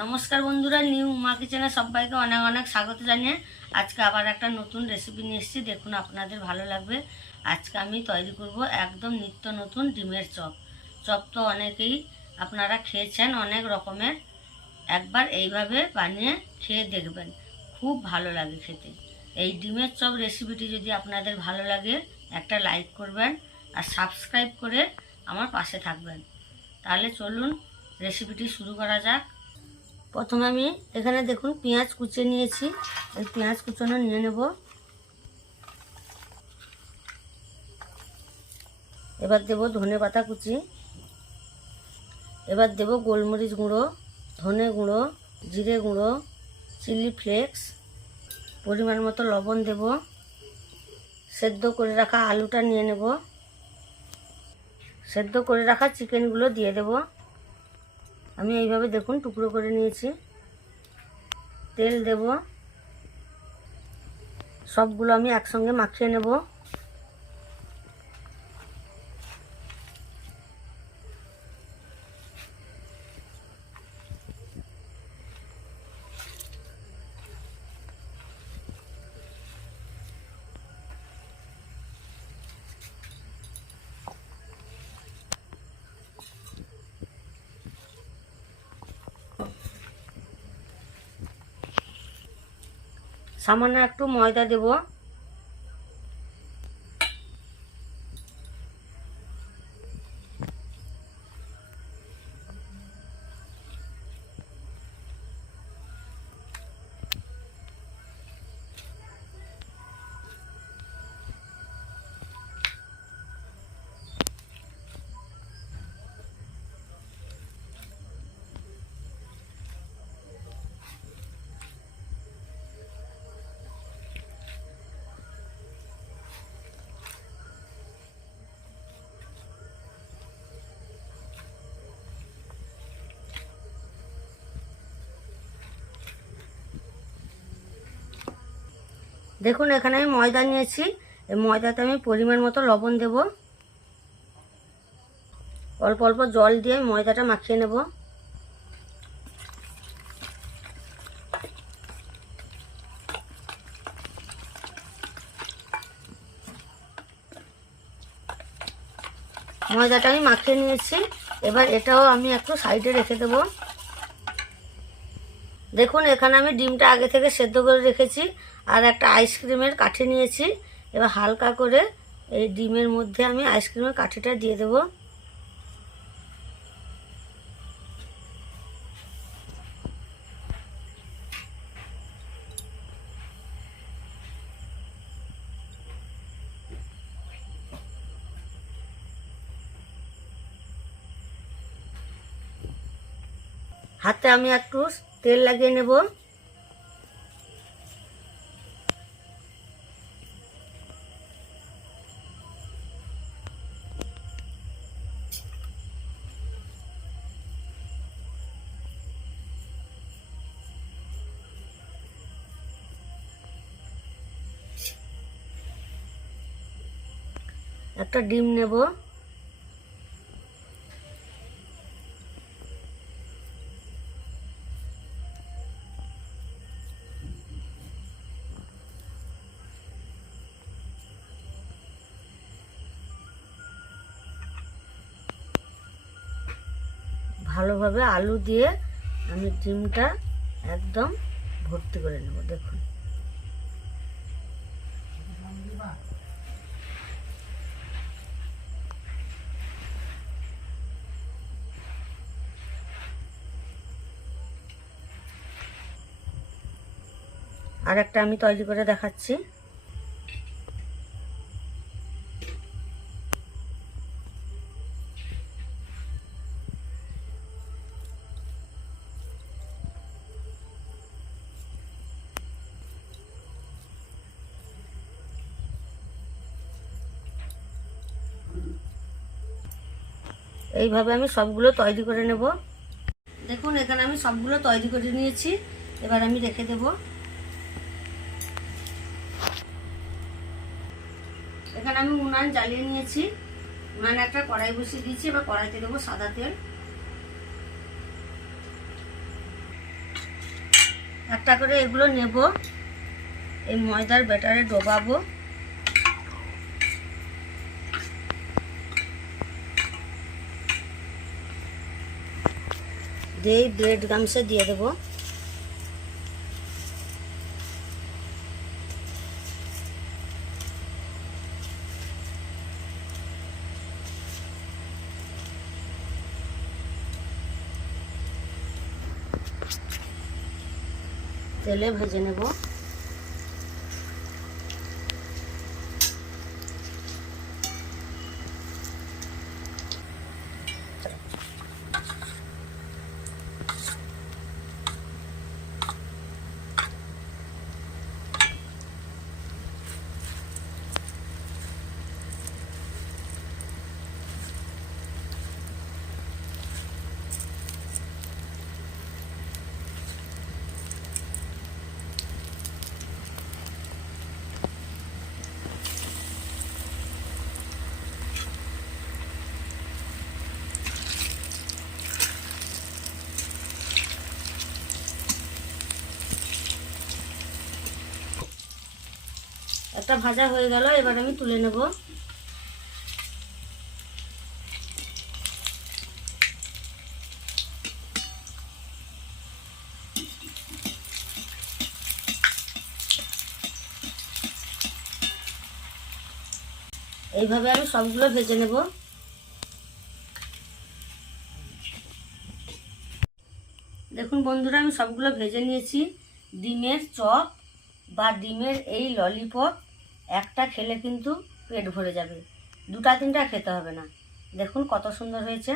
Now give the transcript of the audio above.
নমস্কার বন্ধুরা, নিউ উমা কিচেনে সবাইকে অনেক অনেক স্বাগত জানিয়ে আজকে আবার একটা নতুন রেসিপি নিয়ে এসেছি। দেখুন, আপনাদের ভালো লাগবে। আজকে আমি তৈরি করব একদম নিত্য নতুন ডিমের চপ। চপ তো অনেকেই আপনারা খেয়েছেন অনেক রকমের, একবার এইভাবে বানিয়ে খেয়ে দেখবেন, খুব ভালো লাগে খেতে। এই ডিমের চপ রেসিপিটি যদি আপনাদের ভালো লাগে একটা লাইক করবেন আর সাবস্ক্রাইব করে আমার পাশে থাকবেন। তাহলে চলুন রেসিপিটি শুরু করা যাক। প্রথমে আমি এখানে দেখুন পেঁয়াজ কুচিয়ে নিয়েছি, এই পেঁয়াজ কুচানো নিয়ে নেব। এবার দেব ধনে পাতা কুচি, এবার দেব গোলমরিচ গুঁড়ো, ধনে গুঁড়ো, জিরে গুঁড়ো, চিলি ফ্লেক্স, পরিমাণ মতো লবণ দেব। সেদ্ধ করে রাখা আলুটা নিয়ে নেব, সেদ্ধ করে রাখা চিকেনগুলো দিয়ে দেব। আমি এইভাবে দেখুন টুকরো করে নিয়েছি। তেল দেব, সবগুলো আমি একসঙ্গে মাখিয়ে নেব। সামান্য একটু ময়দা দেব। দেখুন এখানে আমি ময়দা নিয়েছি, এই ময়দাতে আমি পরিমাণ মতো লবণ দেব। অল্প অল্প জল দিয়ে ময়দাটা মাখিয়ে নেব। ময়দাটা আমি মাখিয়ে নিয়েছি, এবার এটাও আমি একটু সাইডে রেখে দেব। দেখুন এখানে আমি ডিমটা আগে থেকে সেদ্ধ করে রেখেছি আর একটা আইসক্রিমের কাঠি নিয়েছি। এবার হালকা করে এই ডিমের মধ্যে আমি আইসক্রিমের কাঠিটা দিয়ে দেব। হাতে আমি একটু তেল লাগিয়ে নেব। একটা ডিম নেব, ভালোভাবে আলু দিয়ে আমি ডিমটা একদম ভর্তি করে নেব। দেখুন আর একটা আমি তৈরি করে দেখাচ্ছি। এইভাবে আমি সবগুলো তৈরি করে নেব। দেখুন এখানে আমি সবগুলো তৈরি করে নিয়েছি, এবার আমি রেখে দেব। এখানে আমি উনান জ্বালিয়ে নিয়েছি, উনানে একটা কড়াই বসিয়ে দিয়েছি। এবার কড়াইতে দেবো সাদা তেল। একটা করে এগুলো নেব, এই ময়দার ব্যাটারে ডোবাবো। দিয়ে ব্রেড গামসে দিয়ে দেবো। তেলে ভেজে নেব। একটা ভাজা হয়ে গেল, এবার আমি তুলে নেব। এইভাবে আমি সবগুলো ভেজে নেব। দেখুন বন্ধুরা, আমি সবগুলো ভেজে নিয়েছি। ডিমের চপ বা ডিমের এই ললিপপ একটা খেলে কিন্তু পেট ভরে যাবে, দুটা তিনটা খেতে হবে না। দেখুন কত সুন্দর হয়েছে।